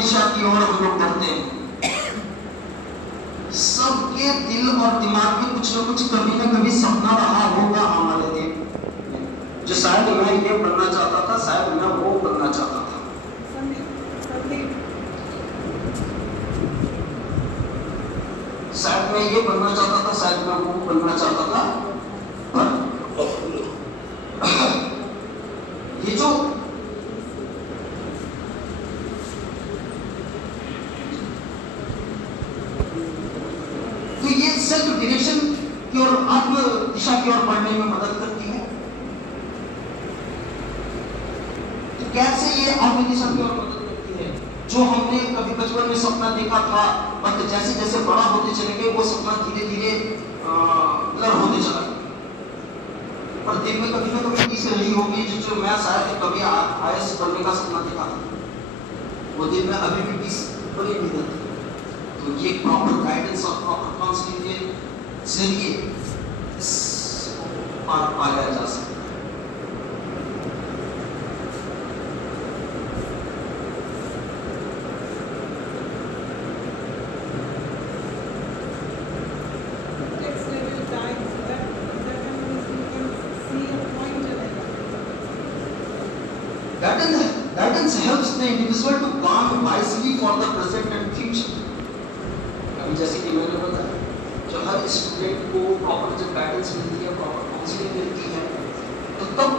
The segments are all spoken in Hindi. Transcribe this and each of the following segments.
दिशा की ओर हम लोग बढ़ते हैं। सबके दिल और दिमाग में कुछ न कुछ कभी न कभी सपना रहा होगा हमारे लिए, जो शायद मैं ये बनना चाहता था, शायद मैं वो बनना चाहता था। शायद मैं ये बनना चाहता था, शायद मैं वो बनना चाहता था। पर ये जो तो ये सेल्फ डायरेक्शन की ओर, आत्म दिशा की ओर बढ़ने में मदद करती है। तो कैसे ये आत्म दिशा की ओर मदद करती है? जो हमने कभी बचपन में सपना देखा था, बट जैसे जैसे बड़ा होते चलेंगे वो सपना धीरे धीरे ब्लर होते चला गया। पर दिल में कभी ना कभी चीज रही होगी जो मैं शायद कभी IAS बनने का सपना देखा था, वो दिल में अभी भी पीस बनी नहीं रहती। तो ये प्रॉपर गाइडेंस और प्रॉपर काउंसलिंग के जरिए पार पाया जा सकता है। Guidance helps the individual to plan wisely for the present and future. अभी जैसे कि मैंने बताया, जो हर स्टूडेंट को प्रॉपर जब गाइडेंस मिलती है, प्रॉपर काउंसलिंग मिलती है, तो तब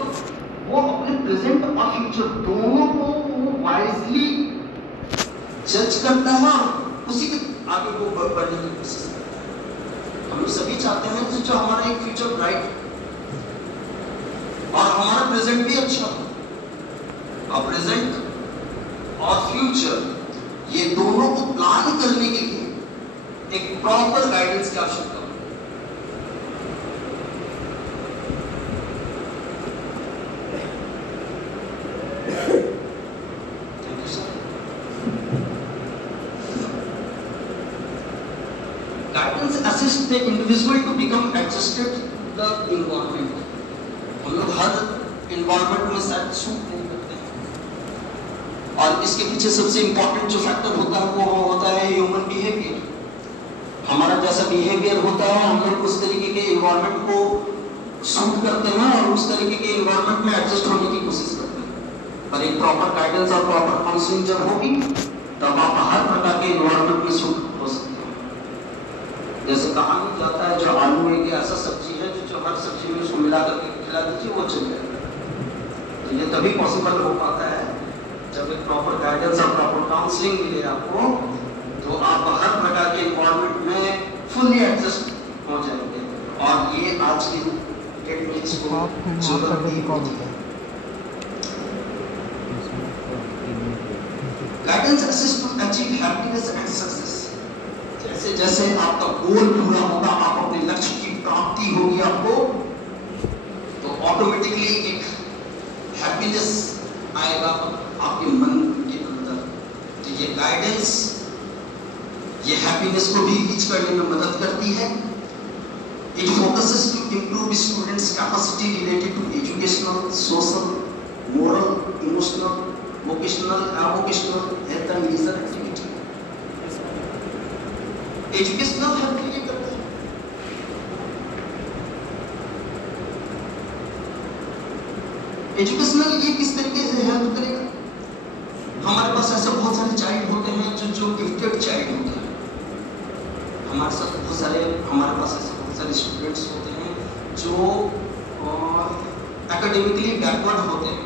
वो अपने प्रेजेंट और फ्यूचर दोनों को वाइजली जज करता है और उसी के आगे वो बढ़ने की कोशिश करता है। हम लोग सभी चाहते हैं कि जो हमारा एक फ्यूचर ब्राइट और हमारा प्रेजेंट भी अच्छा हो। और प्रेजेंट और फ्यूचर ये दोनों को प्लान करने के लिए एक प्रॉपर गाइडेंस की आवश्यकता है। Thank you sir. Guidance assist the individual to become adjusted to the environment. हम लोग हर एनवायरनमेंट में शायद सूट नहीं करते हैं, और इसके पीछे सबसे इंपॉर्टेंट जो फैक्टर होता है वो होता है ह्यूमन बिहेवियर। हमारा जैसा बिहेवियर होता है, हम लोग उस तरीके के एनवायरनमेंट को सूट करते हैं और उस तरीके के एनवायरनमेंट में एडजस्ट होने की कोशिश करते हैं। पर एक प्रॉपर गाइडेंस और प्रॉपर काउंसलिंग जब होगी तब आप हर प्रकार के एनवायरनमेंट में सूट हो सकते हैं। जैसे कहा नहीं जाता है, जो आलू एक ऐसा सब्जी है जो हर सब्जी में उसको मिला करके खिला दीजिए वो चल जाएगा। तो ये तभी पॉसिबल हो पाता है जब एक प्रॉपर गाइडेंस और प्रॉपर काउंसलिंग मिले आपको, तो आप हर प्रकार के एनवायरनमेंट में फुल्ली एडजस्ट हो जाएंगे। और ये आज की डेट में इसको जरूरत भी होती है। Guidance assist to achieve happiness and success. जैसे जैसे आपका गोल पूरा होगा, आप अपने लक्ष्य की प्राप्ति होगी आपको, तो ऑटोमेटिकली एक हैप्पीनेस आएगा आपके मन के अंदर। तो ये गाइडेंस ये हैप्पीनेस को भी रीच करने में मदद करती है। It focuses to improve students capacity related to educational, social, moral, emotional, vocational, avocational health and leisure activity. Educational health के लिए करते हैं। एजुकेशनल ये किस तरीके से हेल्प करेगा? हमारे पास ऐसे बहुत सारे चाइल्ड होते हैं जो गिफ्टेड चाइल्ड होते हैं। हमारे पास ऐसे बहुत सारे स्टूडेंट्स होते हैं जो एकेडमिकली बैकवर्ड होते हैं।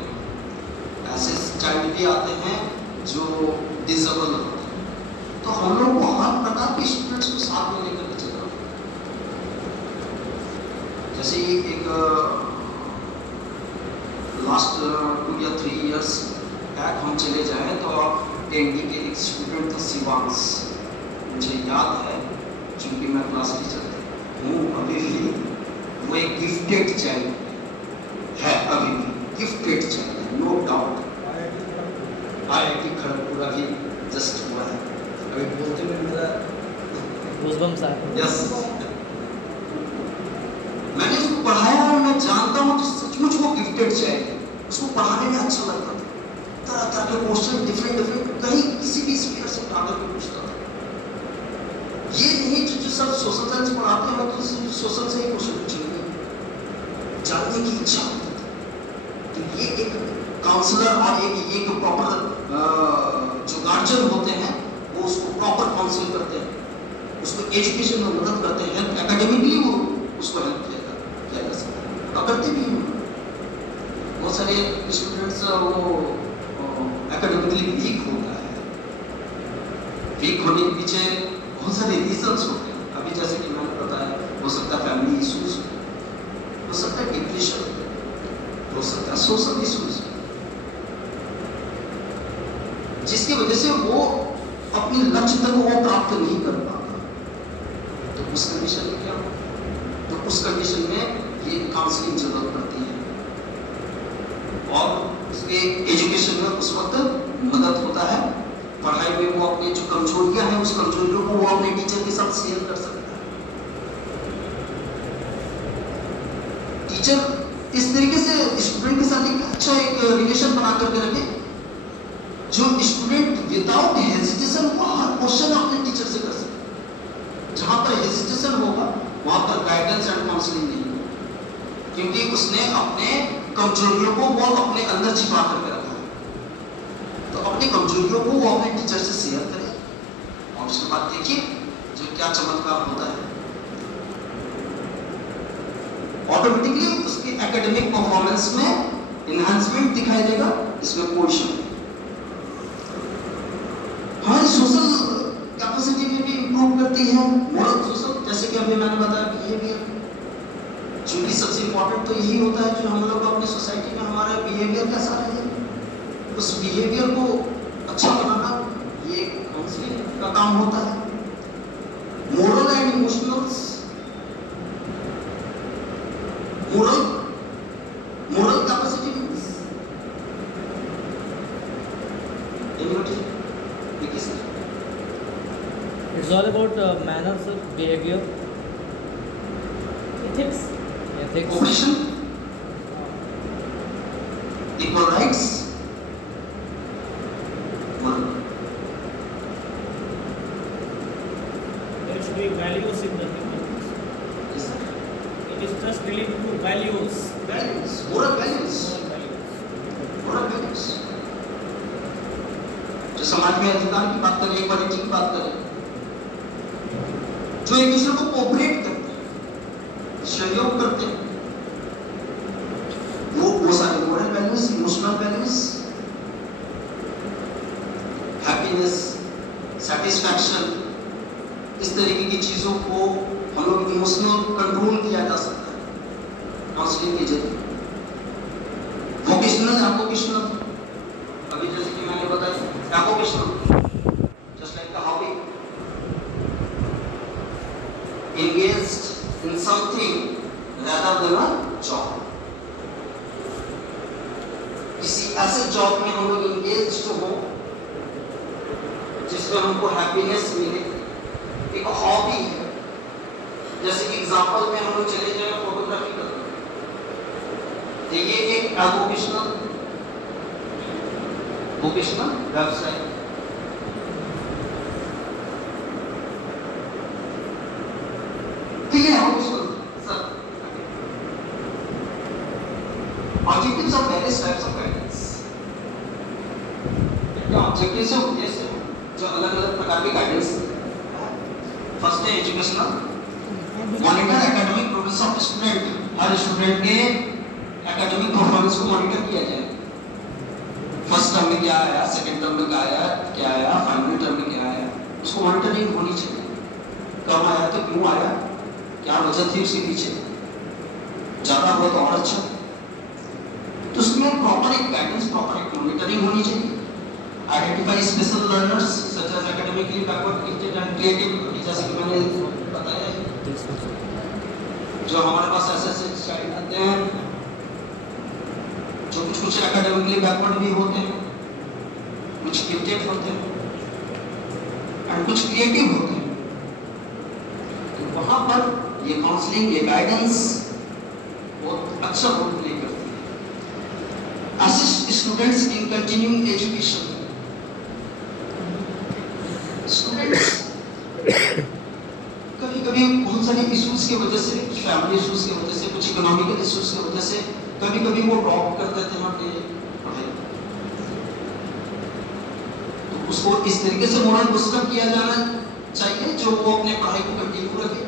ऐसे चाइल्ड भी आते हैं जो डिसेबल होते हैं। तो हम लोग को हर प्रकार के स्टूडेंट्स को साथ में लेकर के चलना। जैसे एक लास्ट 2 या 3 इयर्स बैक हम चले जाएं तो टेंडी के एक स्टूडेंट था शिवांश, मुझे याद है चूंकि मैं क्लास टीचर हूँ अभी भी, वो एक गिफ्टेड चाइल्ड है, अभी भी गिफ्टेड चाइल्ड है, नो डाउट। IIT खड़गपुर अभी जस्ट हुआ है, अभी बोलते हुए मेरा गूज़बम्स आए। यस, मैंने उसको पढ़ाया और मैं जानता हूँ कि सचमुच वो गिफ्टेड चाइल्ड है। उसको पढ़ाने में अच्छा लगता था, तरह तरह के क्वेश्चन डिफरेंट कहीं किसी भी पढ़ाते हैं तो सोशल से ही क्वेश्चन पूछेंगे, जानने की इच्छा होती है। तो ये एक काउंसलर और एक प्रॉपर जो गार्जियन होते हैं वो उसको प्रॉपर काउंसिल करते हैं, उसको एजुकेशन में मदद करते हैं, हेल्प एकेडमिकली वो उसको हेल्प किया जा सकता है, करते भी हैं। बहुत सारे स्टूडेंट्स वो एकेडमिकली वीक होता है, वीक होने के पीछे बहुत सारे रीजंस होते हैं। अभी जैसे कि मैंने बताया, हो सकता है फैमिली इश्यूज, हो सकता है डिप्रेशन, हो सकता है सोशल इश्यूज, जिसकी वजह से वो अपने लक्ष्य तक वो प्राप्त नहीं कर पाता। तो उस कंडीशन में क्या हो, तो उस कंडीशन में ये काउंसलिंग जरूरत पड़ती है और उसके एजुकेशन में उस वक्त मदद होता है। पढ़ाई में वो अपनी जो कमजोरियां हैं उस कमजोरियों को वो अपने टीचर के साथ शेयर कर सकता है। टीचर इस तरीके से स्टूडेंट के साथ एक अच्छा एक रिलेशन बना करके रखे, जो स्टूडेंट विदाउट हेजिटेशन वो हर क्वेश्चन अपने टीचर से कर सके। जहां पर हेजिटेशन होगा वहां पर गाइडेंस एंड काउंसलिंग नहीं होगा, क्योंकि उसने अपने कमजोरियों को वो अपने अंदर छिपा करके रखा है। तो अपनी कमजोरियों को वो अपने टीचर से शेयर करे और उसके बाद देखिए जो क्या चमत्कार होता है। ऑटोमेटिकली उसकी एकेडमिक परफॉर्मेंस में एनहांसमेंट दिखाई देगा, इसमें कोई शक नहीं। हमारी सोशल कैपेसिटी में भी इंप्रूव करती है, मोरल सोशल, जैसे कि अभी मैंने बताया बिहेवियर, चूंकि सबसे इंपॉर्टेंट तो यही होता है जो हम लोग अपनी सोसाइटी में हमारा बिहेवियर कैसा रहे, उस बिहेवियर को अच्छा बनाना ये काउंसलिंग का काम होता है। Moral and emotionals, moral capacity means It's all about manners of behavior, ethics, cooperation, equal rights, moral. There should be values in the human beings. Yes, sir. It is just related to values. Values, moral values, moral values. जो समाज में अधिकार की बात करें, इक्वालिटी की बात करें, जो एक दूसरे को कोऑपरेट करते हैं, सहयोग करते हैं, वो सारे moral values, emotional values, happiness, satisfaction, इस तरीके की चीजों को हम लोग इमोशनल कंट्रोल किया जा सकता है काउंसलिंग के जरिए। वोकेशनल, एवोकेशनल, अभी जैसे कि मैंने बताया avocational, just like the hobby, engaged in something rather than a job. किसी ऐसे जॉब में हम लोग engaged हो जिसमें हमको हैप्पीनेस मिले, एक हॉबी है। जैसे कि एग्जांपल में हम लोग चले जाए फोटोग्राफी करते हैं, तो ये एक एवोकेशनल व्यवसाय। Objectives of various types of guidance. Objectives of उद्देश्य जो अलग-अलग प्रकार के गाइडेंस। फर्स्ट है educational, monitor academic progress of student, her student के एकेडमिक परफॉर्मेंस को मॉनिटर किया जाए। फर्स्ट टर्म में क्या आया, सेकंड टर्म में क्या आया, फाइनल टर्म में क्या आया, उसको मॉनिटरिंग होनी चाहिए। कब आया तो क्यों आया, क्या वजह थी उसके पीछे, ज्यादा हो तो और अच्छा। तो उसमें प्रॉपर एक गाइडेंस, प्रॉपर एक मॉनिटरिंग होनी चाहिए। Identify special learners such as academically backward gifted and creative, जैसे कि मैंने बताया है, जो हमारे पास ऐसे स्टूडेंट आते हैं जो कुछ एकेडमिकली बैकवर्ड भी होते हैं, कुछ गिफ्टेड होते हैं एंड कुछ क्रिएटिव होते हैं। तो वहां पर ये काउंसलिंग, ये गाइडेंस बहुत अच्छा रोल प्ले करती है। Assist students in continuing education, students कभी-कभी बहुत सारी इश्यूज की वजह से, कुछ फैमिली इश्यूज की वजह से, कुछ इकोनॉमिकल इश्यूज की वजह से कभी कभी वो ड्रॉप कर देते हैं अपनी पढ़ाई। तो उसको इस तरीके से मोरल बूस्टअप किया जाना चाहिए जो वो अपने पढ़ाई को कंटिन्यू रखे।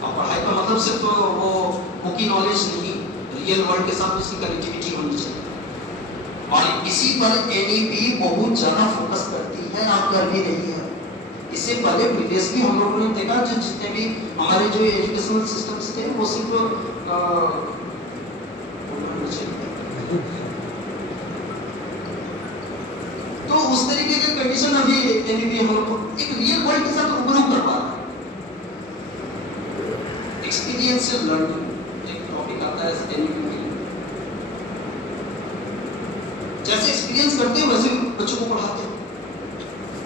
और पढ़ाई का मतलब सिर्फ वो बुकी नॉलेज नहीं, रियल वर्ल्ड के साथ उसकी कनेक्टिविटी होनी चाहिए। और इसी पर एनईपी बहुत ज्यादा फोकस करती है, आप कर भी रही है। इससे पहले प्रीवियसली हम लोगों ने देखा जो जितने भी हमारे जो एजुकेशनल सिस्टम्स थे वो सिर्फ तो उस तरीके के कंडीशन अभी एनईपी हम लोग को एक रियल वर्ल्ड के साथ रूबरू करवा रहा है। एक्सपीरियंशियल लर्निंग एक टॉपिक आता है एनईपी में। जैसे एक्सपीरियंस करते हैं वैसे बच्चों को पढ़ाते हैं।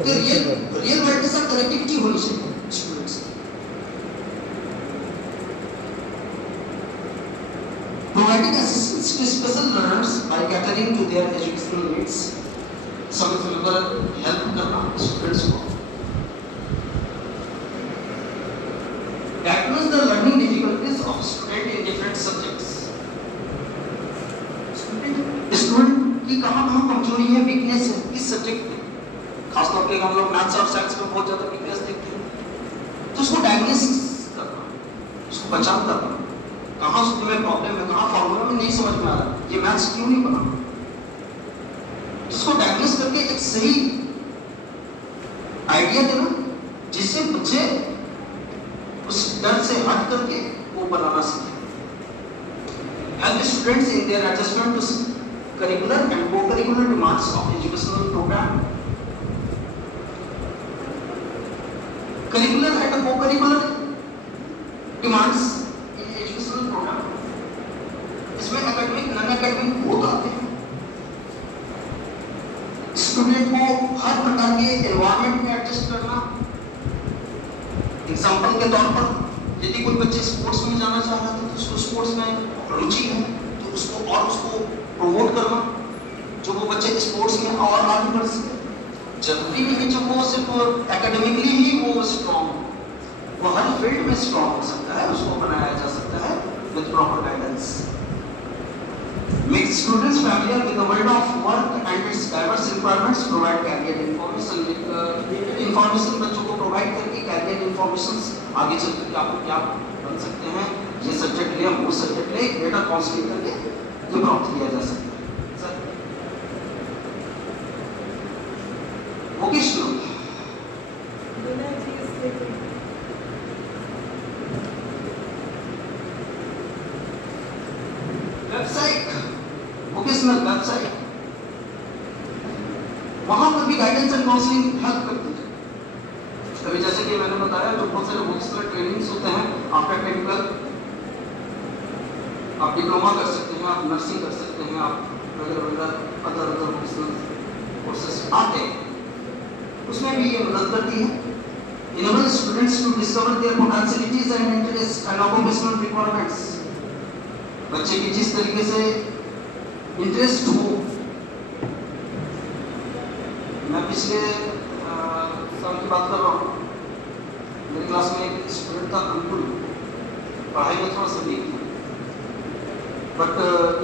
तो रियल वर्ल्ड के साथ कनेक्टिविटी होनी चाहिए स्टूडेंट्स की। Providing assistance to special learners by catering to their educational needs, समय समय पर हेल्प करना स्टूडेंट्स को। Diagnose the learning difficulties of student in different subjects. Student की कहाँ कमजोरी है, वीकनेस है, किस सब्जेक्ट में, खासतौर पे हम लोग मैथ्स और साइंस में बहुत ज्यादा वीकनेस देखते हैं। तो उसको डायग्नोसिस करना, उसको पहचान करना, कहाँ तुम्हें प्रॉब्लम है, कहाँ फॉर्मूला में नहीं समझ में आ रहा, ये मैथ्स क्यों नहीं बना, उसको डायग्नोस करके एक सही आइडिया देना जिससे बच्चे उस डर से हट करके वो बनाना सीखें। Help students in their adjustment to curricular and co-curricular demands of educational program. Curricular and co-curricular demands in educational program. इसमें एकेडमिक नॉन एकेडमिक बोथ आते हैं। स्टूडेंट को हर प्रकार के एनवायरनमेंट में एडजस्ट करना। एग्जाम्पल के तौर पर यदि कोई बच्चे स्पोर्ट्स में जाना चाह रहा है तो उसको स्पोर्ट्स में रुचि है तो उसको प्रमोट करना जो वो बच्चे स्पोर्ट्स में और आगे बढ़ सके। जरूरी नहीं कि जब वो सिर्फ एकेडमिकली ही वो स्ट्रॉन्ग, वो हर फील्ड में स्ट्रॉन्ग हो सकता है, उसको बनाया जा सकता है with proper guidance. Make students familiar with the world of work and its diverse requirements. Provide career information. Information बच्चों को provide करके career informations आगे चल कर आप क्या बन सकते हैं, ये सब्जेक्ट ले, वो सब्जेक्ट ले, डेटा काउंसलिंग करके ये प्राप्त किया जा सकता है। Sir vocational website, vocational website, वहां पर भी गाइडेंस एंड काउंसलिंग हेल्प करती है। अभी जैसे कि मैंने बताया जो बहुत सारे वोकेशनल ट्रेनिंग्स होते हैं, आफ्टर टेक्निकल आप डिप्लोमा कर सकते हैं, आप नर्सिंग कर सकते हैं, आप वगैरह अदर वोकेशनल कोर्सेस आते हैं, उसमें भी ये मदद करती है। Enable students to discover their potentialities and interests and occupational requirements. बच्चे की जिस तरीके से इंटरेस्ट हो। मैं पिछले साल की बात कर रहा हूँ, मेरी क्लास में एक स्टूडेंट था अंकुल, पढ़ाई में थोड़ा सा वीक था बट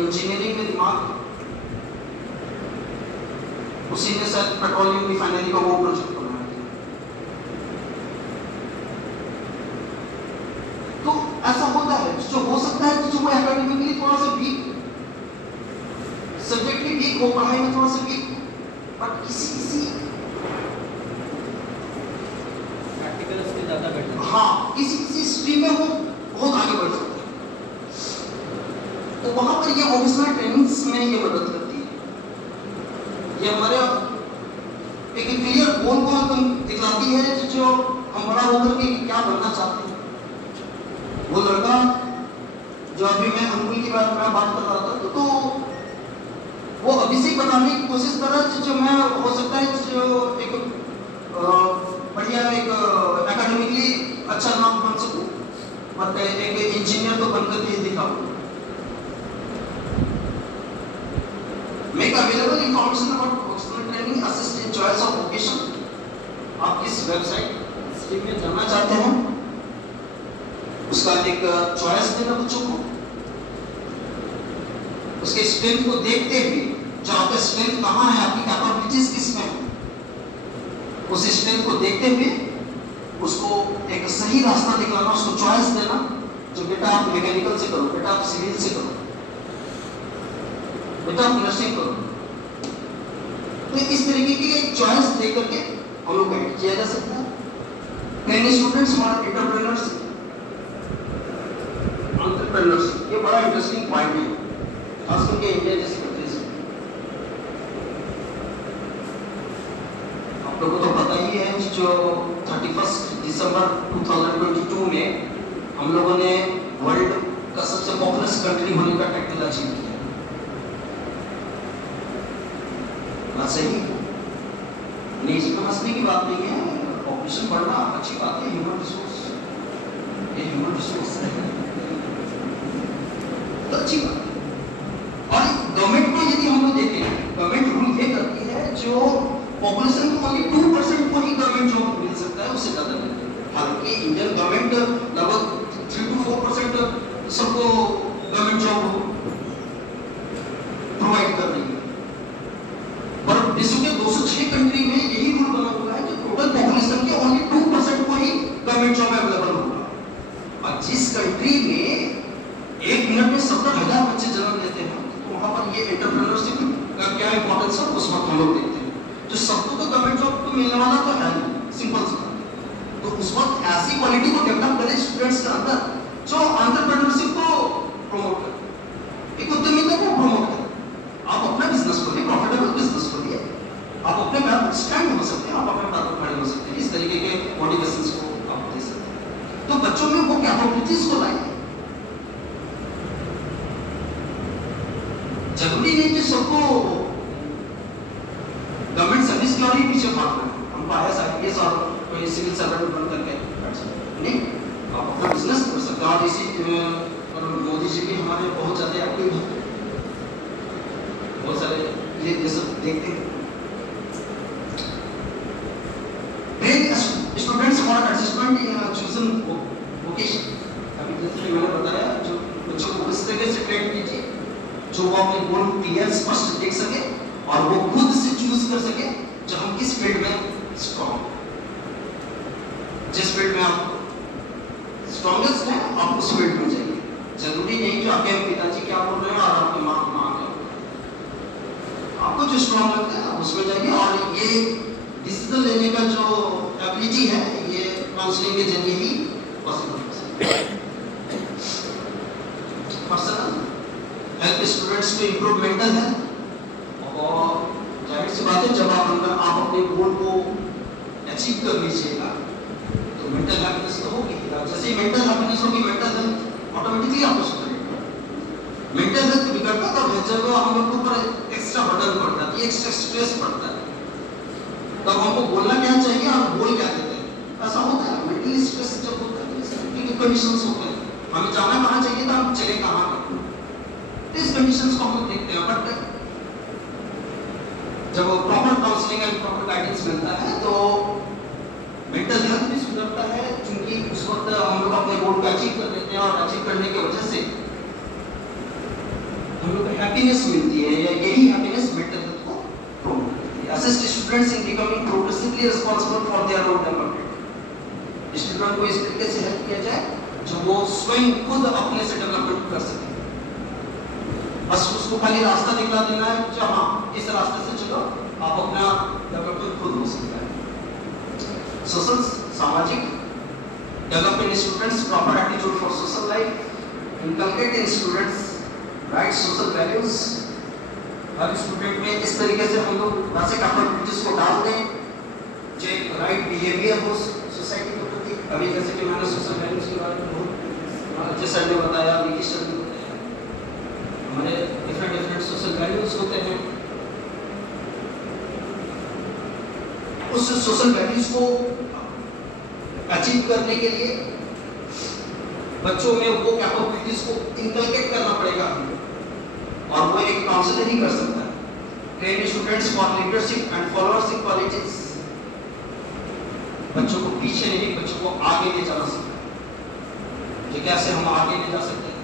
इंजीनियरिंग में दिमाग, उसी ने शायद पेट्रोलियम रिफाइनरी का वो प्रोजेक्ट बनाया था। तो ऐसा होता है, जो हो सकता है जो वो एकेडमिकली थोड़ा सा वीक, सब्जेक्टली वीक हो, पढ़ाई में थोड़ा सा वीक, बट किसी प्रैक्टिकल स्किल ज्यादा बेटर, हाँ किसी स्ट्रीम में वो बहुत आगे बढ़ सकता है। तो वहां पर ये वोकेशनल ट्रेनिंग्स में ये मदद करती है। ये हमारे एक क्लियर गोल को हम दिखलाती है जो हम बड़ा होकर के क्या बनना चाहते हैं। वो लड़का जो अभी मैं अंकुल की बात कर रहा था तो वो अभी से बताने की कोशिश कर रहा है जो मैं हो सकता है जो एक बढ़िया एक एकेडमिकली अच्छा नाम बन सकूं, बट एक इंजीनियर तो बनकर के दिखाऊं। Make available information about vocational training, assist in choice of vocation. आप किस वेबसाइट स्ट्रीम में जाना चाहते हैं उसका एक चॉइस देना बच्चों को, उसके स्ट्रेंथ को देखते हुए जो आपका स्ट्रेंथ कहाँ है, आपकी कैपेबिलिटीज किसमें है, उस स्ट्रेंथ को देखते हुए उसको एक सही रास्ता दिखाना, उसको चॉइस देना, जो बेटा आप मैकेनिकल से करो, बेटा आप सिविल से करो, बेटा आप नर्सिंग करो। तो इस तरीके की एक चॉइस दे करके हम लोग गाइड किया जा सकता है। कई स्टूडेंट्स हमारे एंटरप्रेन्योरशिप, एंटरप्रेन्योरशिप ये बड़ा इंटरेस्टिंग पॉइंट है, खास करके इंडिया जैसी कंट्रीज में। आप लोगों को तो पता ही है, जो 31 दिसंबर 2022 में हम लोगों ने वर्ल्ड का सबसे पॉपुलस कंट्री होने का टाइटल अचीव किया। बात सही है नहीं, इसमें हंसने की बात नहीं है, पॉपुलेशन बढ़ना अच्छी बात है, ह्यूमन रिसोर्स, ये ह्यूमन रिसोर्स है तो अच्छी बात है। और गवर्नमेंट को यदि हम लोग देखें, गवर्नमेंट रूल ये करती है जो पॉपुलेशन को ओनली 2% को ही गवर्नमेंट जॉब मिल सकता है, उससे ज्यादा नहीं। हालांकि इंडियन गवर्नमेंट लगभग 3 to 4% सबको गवर्नमेंट जॉब प्रोवाइड कर रही है, पर विश्व के 206 कंट्री में यही रूल बना हुआ है कि टोटल पॉपुलेशन के ओनली 2% को ही गवर्नमेंट जॉब अवेलेबल होगा। और जिस कंट्री में 1 मिनट में 70,000 बच्चे जन्म लेते हैं, तो वहां पर ये एंटरप्रेन्योरशिप का क्या इंपॉर्टेंस है उस वक्त हम लोग देखते हैं। जो सबको तो गवर्नमेंट जॉब तो मिलने वाला तो है नहीं, सिंपल सा, तो उस वक्त ऐसी क्वालिटी को डेवलप करें स्टूडेंट्स के अंदर जो एंटरप्रेन्योरशिप को प्रमोट करे, एक उद्यमिता को प्रमोट करे। आप अपना बिजनेस खोलिए, प्रॉफिटेबल बिजनेस खोलिए, आप अपने पैर पर स्टैंड हो सकते हैं, आप अपने पैर पर खड़े हो सकते हैं, इस तरीके के मोटिवेशंस को आप दे सकते हैं। तो बच्चों में वो कैपेबिलिटीज को लाइए। जरूरी नहीं कि सबको गवर्नमेंट सर्विस के और ही पीछे भागना है, हमको IAS और कोई सिविल सर्वेंट बन करके नहीं, आप अपना बिजनेस कर सकते हैं। और इसी मोदी जी भी हमारे बहुत ज्यादा एक्टिव हैं, बहुत सारे ये सब देखते हैं। Students for adjustment in chosen vocation, अभी जैसे मैंने बताया, जो बच्चों को इस तरह से ट्रेन कीजिए जो वो अपने गोल क्लियर स्पष्ट देख सके और वो खुद से चूज कर सके जो हम किस फील्ड में स्ट्रॉन्ग, जिस फील्ड में आप स्ट्रॉन्गेस्ट हैं आप उस फील्ड में जाइए। जरूरी नहीं कि आपके पिताजी क्या बोल रहे हैं और आपके माँ क्या बोल रहे हैं, आपको जो स्ट्रॉन्ग लगता है आप उसमें जाइए। और ये डिसीजन लेने का जो एबिलिटी है ये काउंसलिंग के जरिए ही पॉसिबल हो सकता है। Personal help students to improve mental health, और जाहिर सी बात है जब आप अपने गोल को अचीव कर लीजिएगा तो मेंटल हैप्पीनेस तो होगी। जैसे ही मेंटल हैप्पीनेस होगी, मेंटल हेल्थ ऑटोमेटिकली आपको सुधरेगा। मेंटल हेल्थ बिगड़ता तब है जब हम लोग के ऊपर एक्स्ट्रा बर्डन पड़ जाती है, एक्स्ट्रा स्ट्रेस पड़ता है, तब हमको बोलना क्या चाहिए और बोल क्या देते हैं, ऐसा होता है। मेंटली स्ट्रेस जब होता है इस तरीके के कंडीशंस होते हैं, हमें जाना कहाँ चाहिए था, हम चले कहाँ, इस कंडीशंस को हम देखते हैं। बट जब proper counselling and proper guidance मिलता है तो मेंटल हेल्थ भी सुधरता है, क्योंकि उस वक्त हम लोग अपने गोल को अचीव कर लेते हैं और अचीव करने की वजह से हम लोग को हैप्पीनेस मिलती है, या यही हैप्पीनेस मेंटल हेल्थ को प्रमोट करती है। Assist students in becoming progressively responsible for their own development, student को इस तरीके से हेल्प किया जाए जो वो स्वयं खुद अपने से डेवलपमेंट कर सके। बस उसको खाली रास्ता दिखला देना है कि हाँ इस रास्ते से चलो, आप अपना डेवलपमेंट खुद हो सकता है। सोशल सामाजिक development students, proper attitude for social life, inculcate in students right social values. Her student में इस तरीके से हम लोग वैसे कैपेबिलिटीज को डाल दें जो एक राइट बिहेवियर हो सोसाइटी के प्रति। अभी जैसे कि मैंने सोशल वैल्यूज के बारे में बहुत अच्छे सर ने बताया, विकी सर ने बताया, हमारे डिफरेंट सोशल वैल्यूज होते हैं। उस सोशल वैल्यूज को अचीव करने के लिए बच्चों में वो कैपेबिलिटीज को इनकलकेट करना पड़ेगा, और वो एक काउंसलर ही कर सकता है। Train students for leadership and followership qualities, बच्चों को पीछे नहीं बच्चों को आगे ले जाना सकता है। ये कैसे हम आगे ले जा सकते हैं।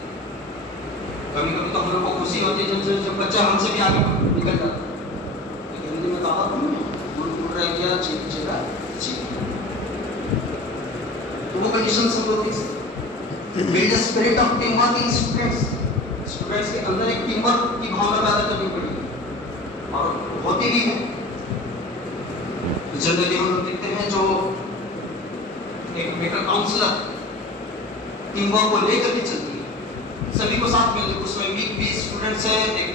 कभी कभी तो हम लोग को खुशी होती है जब बच्चा हमसे भी आगे निकल जाता है। हिंदी में कहा दूर रह गया चेहरा तो वो कंडीशन सब होती है। Build spirit of team work in students के अंदर एक टीम वर्क की भावना पैदा करनी पड़ेगी और होती भी है। जनरली हम लोग देखते हैं जो एक मेडिकल काउंसलर टीम वर्क को लेकर के चलती है, सभी को साथ मिलकर, उसमें वीक भी स्टूडेंट्स है, एक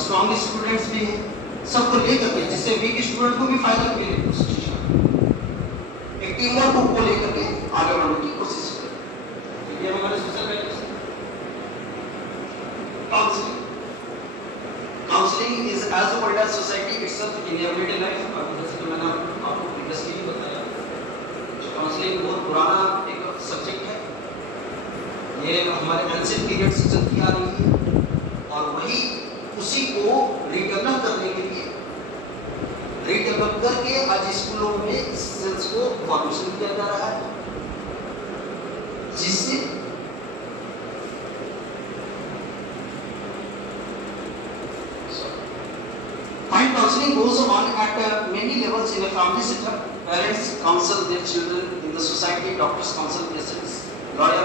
स्ट्रॉन्ग स्टूडेंट्स भी है, सबको लेकर के, जिससे वीक स्टूडेंट को भी फायदा मिले उस चीज का। एक टीम वर्क को लेकर के आगे बढ़ने की कोशिश करें। ये हमारे social values. Counselling is as old as society itself in everyday life. जैसे कि मैंने आपको प्रीवियसली भी बताया, काउंसलिंग बहुत पुराना एक सब्जेक्ट है। ये हमारे एंशिएंट पीरियड से चलती आ रही है और वही उसी को रिडेवलप करने के लिए रिडेवलप करके आज स्कूलों में इस सेंस को फॉर्मेशन किया जा रहा है, जिससे Fine counseling goes on at many levels in a family setup. Parents counsel their children in the society, doctors counsel patients, lawyer,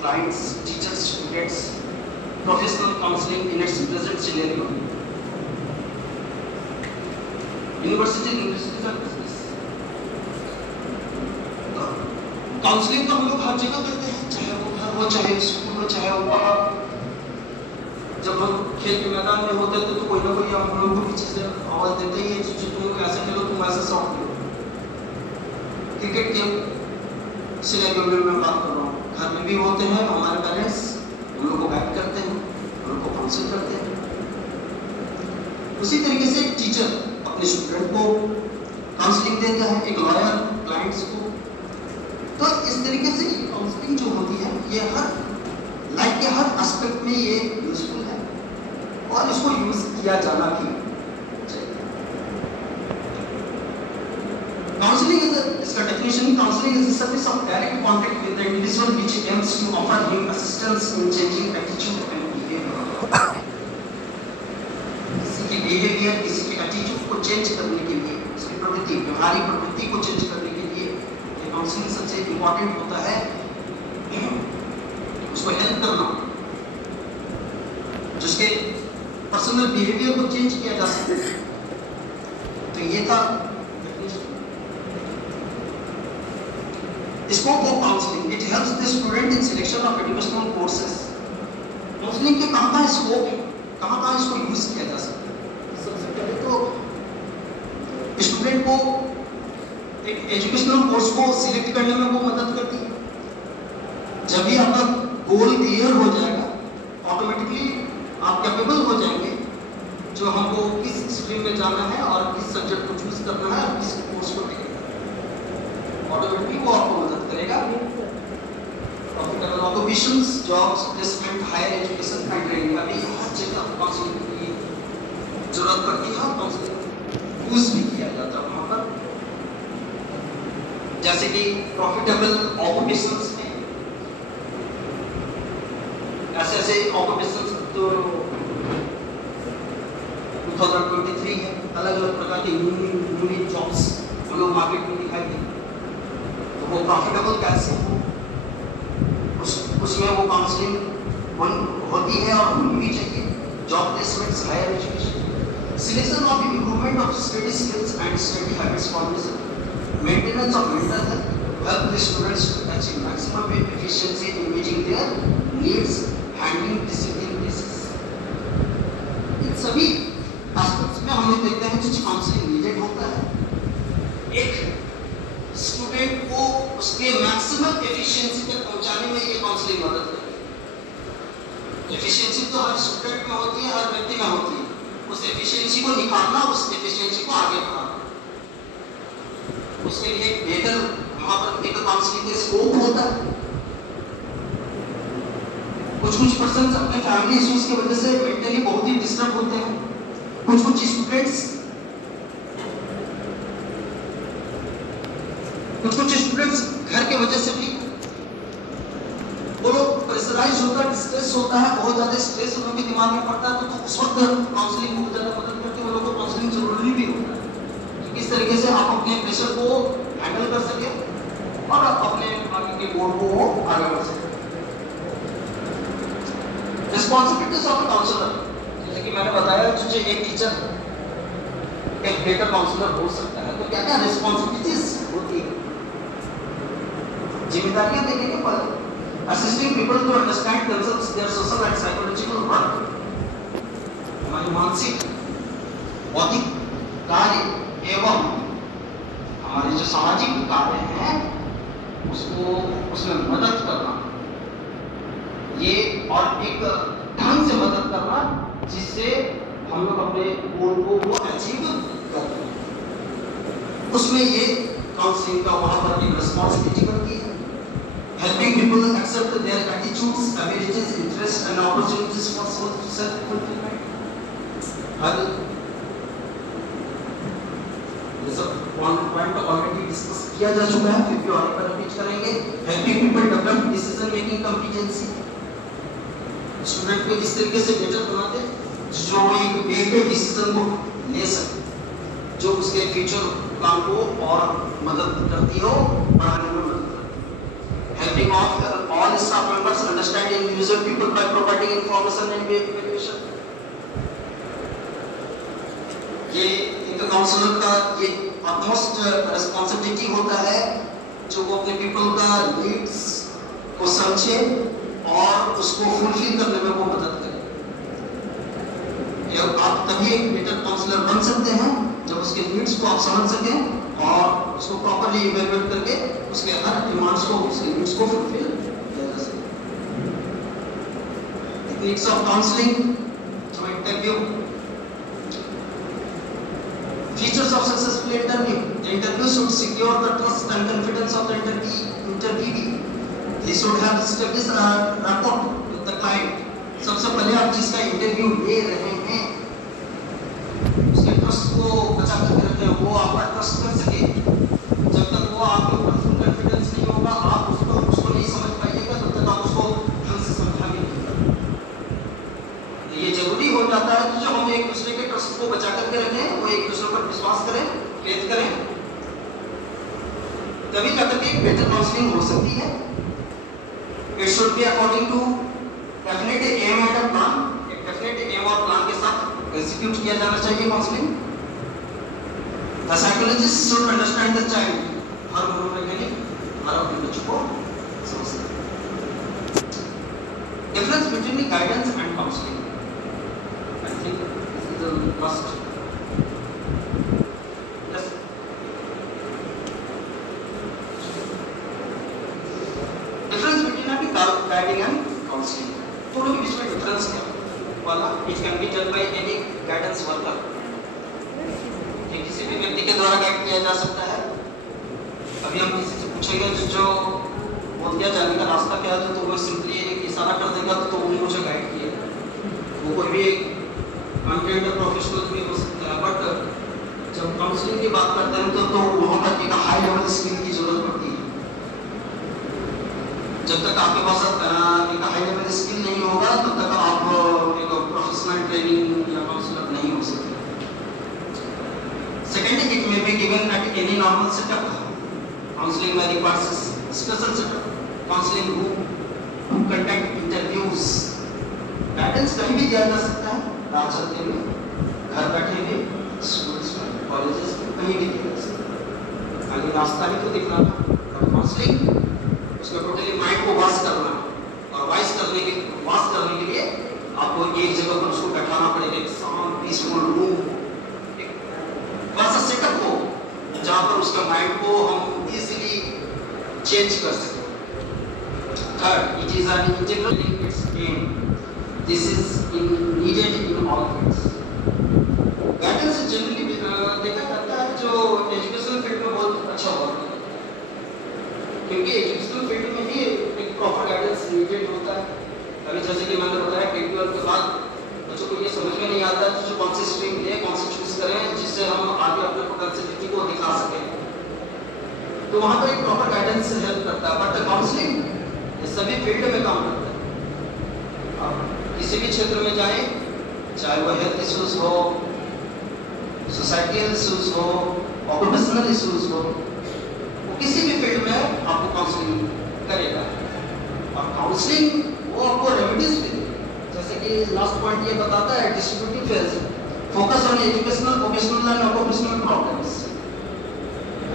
clients, teachers, students. Professional counseling in its present scenario. Universities are business. Counselling तो हम लोग हर जगह करते हैं, चाहे वो घर हो, चाहे स्कूल हो, चाहे वो बाहर। जब हम खेल के मैदान में होते थे तो कोई ना कोई हम लोग को पीछे से आवाज देते ही, तुम ऐसे खेलो, तुम ऐसे शॉट लो। क्रिकेट के सिनेरियो में मैं बात कर रहा हूँ, घर में भी होते हैं हमारे पेरेंट्स, हम लोग को गाइड करते हैं, हम लोग को काउंसिल करते हैं। उसी तरीके से एक टीचर अपने स्टूडेंट को काउंसलिंग देता है, एक लॉयर क्लाइंट्स को। तो इस तरीके से काउंसलिंग जो होती है ये हर लाइफ के हर एस्पेक्ट में ये यूजफुल है और इसको यूज किया जाना भी चाहिए। काउंसलिंग इज इसका definition, counselling is the service of direct contact with the individual which aims to offer him assistance in changing attitude and behaviour. किसी की बिहेवियर, किसी के एटीट्यूड को चेंज करने के लिए, उसकी प्रवृत्ति, व्यवहारिक प्रवृत्ति को चेंज करने के लिए ये काउंसलिंग सबसे इंपॉर्टेंट होता है। उसको हेल्प करना, जिसके पर्सनल बिहेवियर को चेंज किया जा सके। तो ये था scope of counselling. It helps the student in selection of educational courses. Counselling के कहाँ स्कोप है, कहाँ इसको यूज किया जा सकता है। सबसे पहले तो स्टूडेंट को एक एजुकेशनल कोर्स को सिलेक्ट करने में वो मदद करती है। जब भी आपका गोल क्लियर हो जाएगा, ऑटोमेटिकली आप कैपेबल हो जाएंगे जो हमको किस स्ट्रीम में जाना है और किस सब्जेक्ट को चूज करना है और किस कोर्स को टेकना है। ऑटोमेटिकली वो आपको मदद करेगा। Profitable occupations, jobs, placement, higher education and training, अभी हर जगह काउंसलिंग की जरूरत पड़ती है और काउंसलिंग यूज भी किया जाता है वहाँ पर। जैसे कि प्रॉफिटेबल ऑक्यूपेशंस में ऐसे ऑक्यूपेशंस तो 2023 है, अलग अलग प्रकार के यूनिक जॉब्स हम लोग मार्केट में दिखाई दें, तो वो प्रॉफिटेबल कैसे हो, उसमें वो काउंसलिंग होती है और होनी भी चाहिए। Job placements, higher education, selection of improvement of study skills and study habits formation, maintenance of mental health, help the students to achieve maximum efficiency in meeting their needs, handling discipline cases. इन सभी एस्पेक्ट्स में हमें देखते हैं जो काउंसलिंग नीडेड होता है। एक स्टूडेंट को उसके मैक्सिमम एफिशिएंसी तक पहुंचाने में ये काउंसलिंग मदद करती है। एफिशिएंसी तो हर स्टूडेंट में होती है, हर व्यक्ति में होती है। उस एफिशिएंसी को निकालना, उस एफिशिएंसी को आगे बढ़ाना, उसके लिए बेहतर वहाँ पर एक काउंसलिंग का स्कोप होता है। कुछ पर्सन अपने फैमिली इश्यूज की वजह से मेंटली बहुत ही डिस्टर्ब होते हैं। कुछ स्टूडेंट्स घर के वजह से भी स्ट्रेस होता है, बहुत ज्यादा स्ट्रेस उनके दिमाग में पड़ता है, तो उस वक्त काउंसलिंग बहुत ज्यादा मदद करती है। वो लोगों को काउंसलिंग जरूरी भी होता है कि किस तरीके से आप अपने प्रेशर को हैंडल कर सके और अपने आगे के गोल को आगे बढ़ सके। रिस्पॉन्सिबिलिटीज ऑफ काउंसलर, जैसे कि मैंने बताया जो एक टीचर एक बेटर काउंसलर हो सकता है, तो क्या क्या रिस्पॉन्सिबिलिटीज होती है, जिम्मेदारियां देने पर assisting people to understand themselves, their social and psychological work, हमारी मानसिक बौद्धिक कार्य एवं हमारे जो सामाजिक कार्य हैं उसको उसमें मदद करना, ये और एक ढंग से मदद करना जिससे हम लोग अपने गोल को वो अचीव कर पाए, उसमें ये काउंसलिंग का वहां पर एक रिस्पॉन्सिबिलिटी बनती है। Helping people accept their attitudes, abilities, interests and opportunities for self-fulfillment. हर ये सब पॉइंट ऑलरेडी डिस्कस किया जा चुका है, फिर भी और एक बार रिपीट करेंगे। Helping people develop decision making competency. Student को इस तरीके से बेटर बनाते जो एक बेटर डिसीजन को ले सके, जो उसके फ्यूचर प्लान को और मदद करती हो, बढ़ाने में मदद। Helping all staff members understand individual people by providing information and evaluation. ये एक काउंसलर का ये utmost responsibility होता है जो वो अपने people का needs को समझे और उसको फुलफिल करने में वो मदद करे। आप तभी एक बेटर काउंसलर बन सकते हैं जब उसके नीड्स को आप समझ सकें और उसको प्रॉपर्ली इवैल्यूएट करके उसके हर डिमांड्स को, उसके नीड्स को फुलफिल किया जा सके। Techniques of counselling through interview, features of successful interview, the interview should secure the trust and confidence of the interviewer, he should have established a rapport with the client. सबसे पहले आप जिसका इंटरव्यू ले रहे हैं उसके ट्रस्ट को बचा कर रखते हैं, वो आपका ट्रस्ट कर सके। जब तक वो आपके ऊपर फुल कॉन्फिडेंस नहीं होगा, आप उसको नहीं समझ पाइएगा, तब तक आप उसको ढंग से समझा भी नहीं पाएंगे। ये जरूरी हो जाता है कि जो हम एक दूसरे के ट्रस्ट को बचा करके रखें, वो एक दूसरे पर विश्वास करें, फेथ करें, तभी जाकर के बेटर काउंसलिंग हो सकती है। It should be according to definite aim and a plan, एक डेफिनेट एम और प्लान के साथ एग्जीक्यूट किया जाना चाहिए counselling. The psychologist should understand the child, हर मनोवैज्ञानिक हर अपने बच्चों को समझता है। Difference between guidance and counselling, I think this is the first. Difference between guiding and counselling, दोनों के बीच में डिफरेंस क्या है? वाला it can be done by any guidance worker, ये किसी भी व्यक्ति के द्वारा गाइड किया जा सकता है। अभी हम किसी से पूछेंगे जो बोधिया जाने का रास्ता क्या है, तो वो सिंपली एक इशारा कर देगा तो वो मुझे गाइड किया। वो कोई भी अनट्रेन्ड प्रोफेशनल भी हो सकता है, बट जब काउंसलिंग की बात करते हैं तो वहाँ पर एक हाई लेवल स्किल की जरूरत पड़ती है। जब तक आपके पास एक हाई लेवल स्किल नहीं होगा तब तक आप एक प्रोफेशनल ट्रेनिंग या काउंसलर नहीं हो सकते। Second, it may be given at any normal setup, counselling में requires special setup, counselling room to conduct interviews. Guidance कहीं भी दिया जा सकता है, राह चलते हुए, घर बैठे हुए, स्कूल्स में, कॉलेजेस में, कहीं भी दिया जा सकता है। खाली रास्ता ही तो दिखना था। काउंसलिंग उसमें टोटली माइंड को वाश करना, और वाश करने के लिए आपको एक जगह पर उसको बैठाना पड़ेगा, एक शांत पीसफुल रूम, एक वैसा सेटअप हो जहाँ पर उसका माइंड को हम इजीली चेंज कर सकें। Third, it is an integral in its aim, this is needed in all fields. Guidance generally देखा जाता है जो एजुकेशनल फील्ड में बहुत अच्छा होता है, क्योंकि एजुकेशनल फील्ड में ही एक प्रॉपर गाइडेंस नीडेड होता है। अभी जैसे कि मैंने बताया कि 12th के बाद बच्चों को ये समझ में नहीं आता है जो कौन सी स्ट्रीम ले, कौन सी चूज करें जिससे हम आगे अपने पोटेंशियलिटी को दिखा सकें, तो वहाँ पर एक प्रॉपर गाइडेंस हेल्प करता है। बट काउंसलिंग ये सभी फील्ड में काम करता है। किसी भी क्षेत्र में जाएं, चाहे वो हेल्थ इश्यूज हो, सोसाइटल इश्यूज हो, ऑक्यूपेशनल इश्यूज हो, वो किसी भी फील्ड में आपको काउंसलिंग करेगा। और काउंसलिंग वो आपको रेमेडीज भी देगा। जैसे कि लास्ट पॉइंट ये बताता है distributive phase, focus on educational, vocational and occupational problems.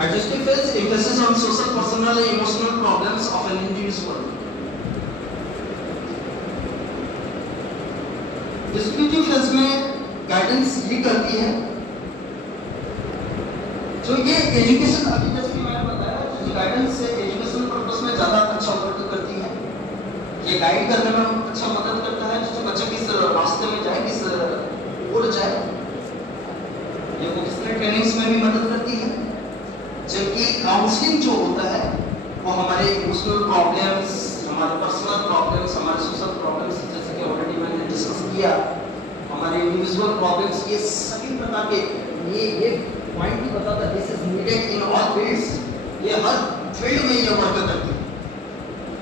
Adjustive phase emphasis on social, personal and emotional problems of an individual. Distributive phase में गाइडेंस ये करती है, जो ये एजुकेशन, अभी जैसे कि मैंने बताया, जो गाइडेंस से एजुकेशन पर्पस में ज़्यादा अच्छा वर्क करती है, ये गाइड करने में अच्छा मदद करता है, जो बच्चे किस रास्ते में जाए, किस ओर जाए, ये वोकेशनल ट्रेनिंग्स में भी मदद करती है। जबकि काउंसलिंग जो होता है वो हमारे इमोशनल प्रॉब्लम्स, हमारे पर्सनल प्रॉब्लम्स, हमारे सोशल प्रॉब्लम्स, जैसे कि ऑलरेडी मैंने डिस्कस किया, हमारे इंडिविजुअल प्रॉब्लम्स, ये सभी प्रकार के ये पॉइंट भी बताता है this is needed in all fields, ये हर फील्ड में ये वर्क करती है।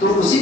तो उसी